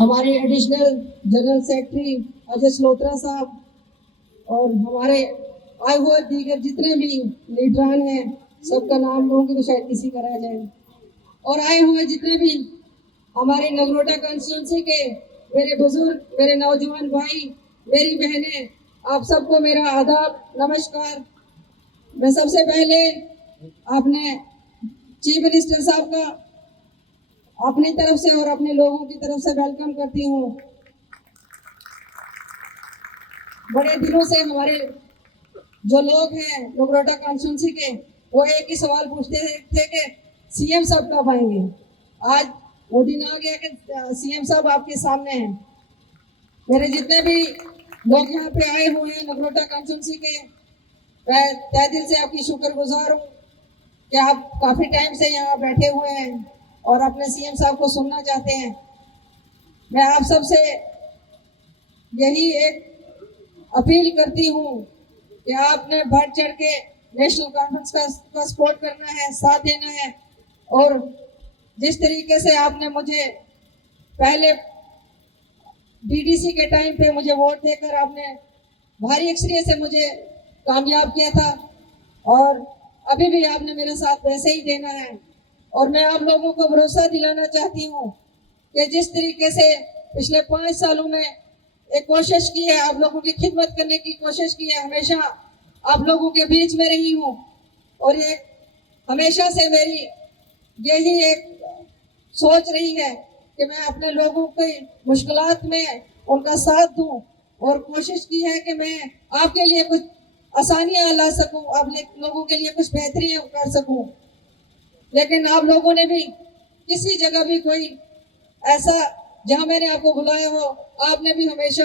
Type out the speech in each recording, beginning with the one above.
हमारे additional general secretary Ajay Salotra साहब और हमारे आए हुए दीगर जितने भी लीडरान हैं, सबका नाम लूँगी तो शायद किसी का रह जाए। और आए हुए जितने भी हमारे नगरोटा कॉन्स्टिट्यूंसी के मेरे बुजुर्ग, मेरे नौजवान भाई, मेरी बहनें, आप सबको मेरा आदाब, नमस्कार। मैं सबसे पहले अपने चीफ मिनिस्टर साहब का अपनी तरफ से और अपने लोगों की तरफ से वेलकम करती हूँ। बड़े दिनों से हमारे जो लोग हैं नगरोटा कॉन्स्टिट्यूंसी के, वो एक ही सवाल पूछते थे कि सीएम साहब कब आएंगे। आज वो दिन आ गया कि सीएम साहब आपके सामने हैं। मेरे जितने भी लोग यहाँ पे आए हुए हैं नगरोटा कॉन्स्टिट्यूंसी के, मैं तहे दिल से आपकी शुक्रगुजार हूँ कि आप काफ़ी टाइम से यहाँ बैठे हुए हैं और अपने सीएम साहब को सुनना चाहते हैं। मैं आप सबसे यही एक अपील करती हूँ कि आपने बढ़ चढ़ के नेशनल कॉन्फ्रेंस का सपोर्ट करना है, साथ देना है। और जिस तरीके से आपने मुझे पहले डीडीसी के टाइम पे मुझे वोट देकर आपने भारी अक्सरियत से मुझे कामयाब किया था, और अभी भी आपने मेरा साथ वैसे ही देना है। और मैं आप लोगों को भरोसा दिलाना चाहती हूँ कि जिस तरीके से पिछले 5 सालों में एक कोशिश की है, आप लोगों की खिदमत करने की कोशिश की है, हमेशा आप लोगों के बीच में रही हूँ। और ये हमेशा से मेरी यही एक सोच रही है कि मैं अपने लोगों की मुश्किलात में उनका साथ दूं, और कोशिश की है कि मैं आपके लिए कुछ आसानियां ला सकूं, आप लोगों के लिए कुछ बेहतरी कर सकूं। लेकिन आप लोगों ने भी किसी जगह भी कोई ऐसा जहां मैंने आपको बुलाया हो, आपने भी हमेशा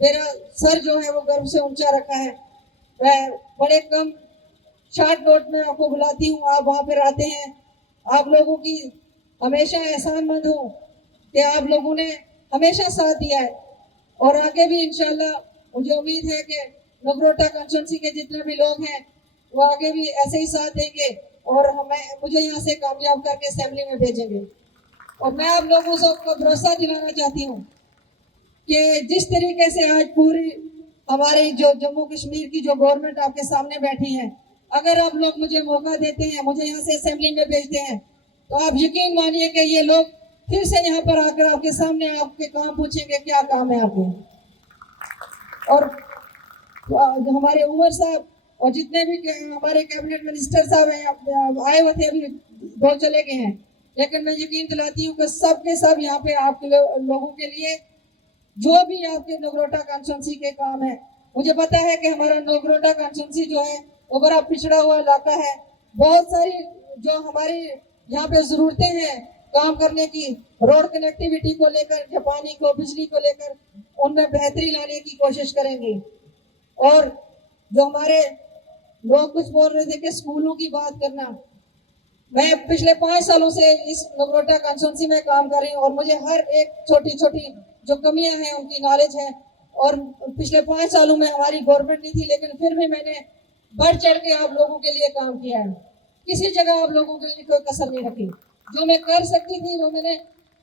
मेरा सर जो है वो गर्व से ऊंचा रखा है। मैं बड़े कम शॉर्ट नोट में आपको बुलाती हूँ, आप वहाँ पर आते हैं। आप लोगों की हमेशा एहसानमंद हूँ कि आप लोगों ने हमेशा साथ दिया है, और आगे भी इंशाल्लाह मुझे उम्मीद है कि नगरोटा कॉन्स्टिट्यूंसी के जितने भी लोग हैं वो आगे भी ऐसे ही साथ देंगे और मुझे यहाँ से कामयाब करके असेंबली में भेजेंगे। और मैं आप लोगों को भरोसा दिलाना चाहती हूँ कि जिस तरीके से आज पूरी हमारे जो जम्मू कश्मीर की जो गवर्नमेंट आपके सामने बैठी है, अगर आप लोग मुझे मौका देते हैं, मुझे यहाँ से असेंबली में भेजते हैं, तो आप यकीन मानिए कि ये लोग फिर से यहाँ पर आकर आपके सामने आपके काम पूछेंगे, क्या काम है आपके। और हमारे उमर साहब और जितने भी हमारे कैबिनेट मिनिस्टर साहब हैं, आए हुए थे, अभी 2 चले गए हैं, लेकिन मैं यकीन दिलाती हूँ कि सब के सब यहाँ पे आपके लोगों के लिए जो भी आपके नगरोटा कॉन्स्टिट्यूंसी के काम है, मुझे पता है कि हमारा नगरोटा कॉन्स्टिट्यूंसी जो है वो बड़ा पिछड़ा हुआ इलाका है। बहुत सारी जो हमारी यहाँ पे जरूरतें हैं काम करने की, रोड कनेक्टिविटी को लेकर, पानी को, बिजली को लेकर, उनमें बेहतरी लाने की कोशिश करेंगे। और जो हमारे लोग कुछ बोल रहे थे कि स्कूलों की बात करना, मैं पिछले 5 सालों से इस नगरोटा कॉन्स्टिट्यूंसी में काम कर रही हूँ और मुझे हर एक छोटी छोटी जो कमियां हैं उनकी नॉलेज है। और पिछले 5 सालों में हमारी गवर्नमेंट नहीं थी, लेकिन फिर भी मैंने बढ़ चढ़ के आप लोगों के लिए काम किया है। किसी जगह आप लोगों के लिए कोई कसर नहीं रखी। जो मैं कर सकती थी वो मैंने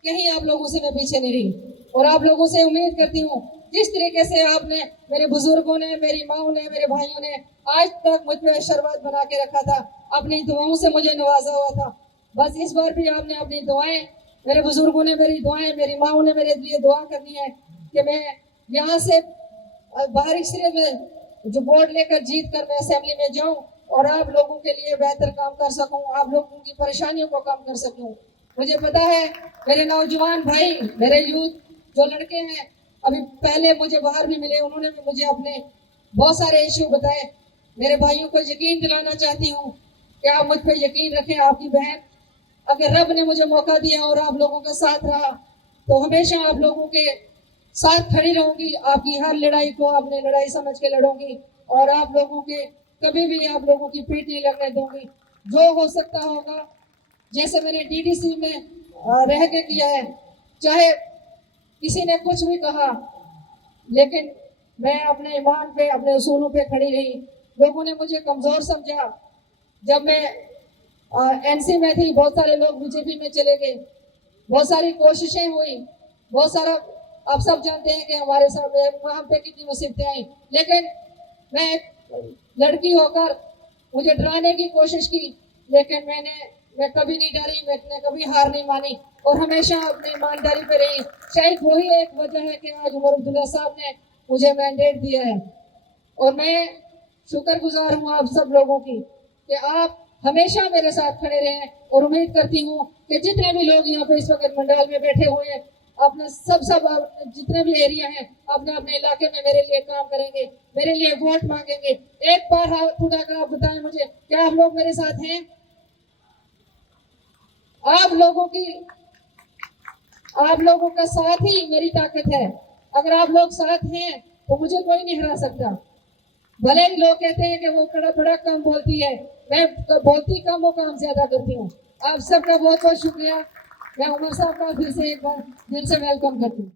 कहीं आप लोगों से मैं पीछे नहीं रही। और आप लोगों से उम्मीद करती हूँ जिस तरीके से आपने, मेरे बुजुर्गों ने, मेरी माओ ने, मेरे भाइयों ने आज तक मुझ पर आशीर्वाद बना के रखा था, अपनी दुआओं से मुझे नवाजा हुआ था, बस इस बार भी आपने अपनी दुआएं, मेरे बुजुर्गों ने मेरी दुआएं, मेरी माओ ने मेरे लिए दुआ करनी है कि मैं यहाँ से बाहरी सिरे में जो वोट लेकर जीत कर मैं असेंबली में जाऊँ और आप लोगों के लिए बेहतर काम कर सकूं, आप लोगों की परेशानियों को कम कर सकूं। मुझे पता है मेरे नौजवान भाई, मेरे यूथ जो लड़के हैं, अभी पहले मुझे बाहर भी मिले, उन्होंने भी मुझे अपने बहुत सारे इश्यू बताए। मेरे भाइयों को यकीन दिलाना चाहती हूँ कि आप मुझ पर यकीन रखें। आपकी बहन, अगर रब ने मुझे मौका दिया और आप लोगों के साथ रहा, तो हमेशा आप लोगों के साथ खड़ी रहूंगी। आपकी हर लड़ाई को अपनी लड़ाई समझ के लड़ूंगी और आप लोगों के कभी भी आप लोगों की पीठ नहीं लगने दूंगी। जो हो सकता होगा, जैसे मैंने डीडीसी में रह के किया है, चाहे किसी ने कुछ भी कहा, लेकिन मैं अपने ईमान पे, अपने उसूलों पे खड़ी रही। लोगों ने मुझे कमज़ोर समझा। जब मैं एनसी में थी, बहुत सारे लोग बीजेपी में चले गए, बहुत सारी कोशिशें हुई, बहुत सारा आप सब जानते हैं कि हमारे सामने वहां पे कितनी मुसीबतें आई, लेकिन मैं एक लड़की होकर मुझे डराने की कोशिश की, लेकिन मैं कभी नहीं डरी, मैंने कभी हार नहीं मानी और हमेशा अपनी ईमानदारी पे रही। शायद वही एक वजह है कि आज उमर अब्दुल्ला साहब ने मुझे मैंडेट दिया है और मैं शुक्रगुजार हूँ आप सब लोगों की कि आप हमेशा मेरे साथ खड़े रहे और उम्मीद करती हूँ कि जितने भी लोग यहाँ पे इस वक्त मंडाल में बैठे हुए हैं अपना सब जितने भी एरिया हैं अपने अपने इलाके में मेरे लिए काम करेंगे, मेरे लिए वोट मांगेंगे। एक बार हाथ उठाकर आप बताएं मुझे, क्या आप लोग मेरे साथ हैं? आप लोगों का साथ ही मेरी ताकत है। अगर आप लोग साथ हैं तो मुझे कोई नहीं हरा सकता। भले ही लोग कहते हैं कि वो बड़ा कम बोलती है, मैं बोलती कम वो काम ज्यादा करती हूँ। आप सबका बहुत बहुत शुक्रिया। मैं उमर साहब का फिर से एक बार दिल से वेलकम करती हूँ।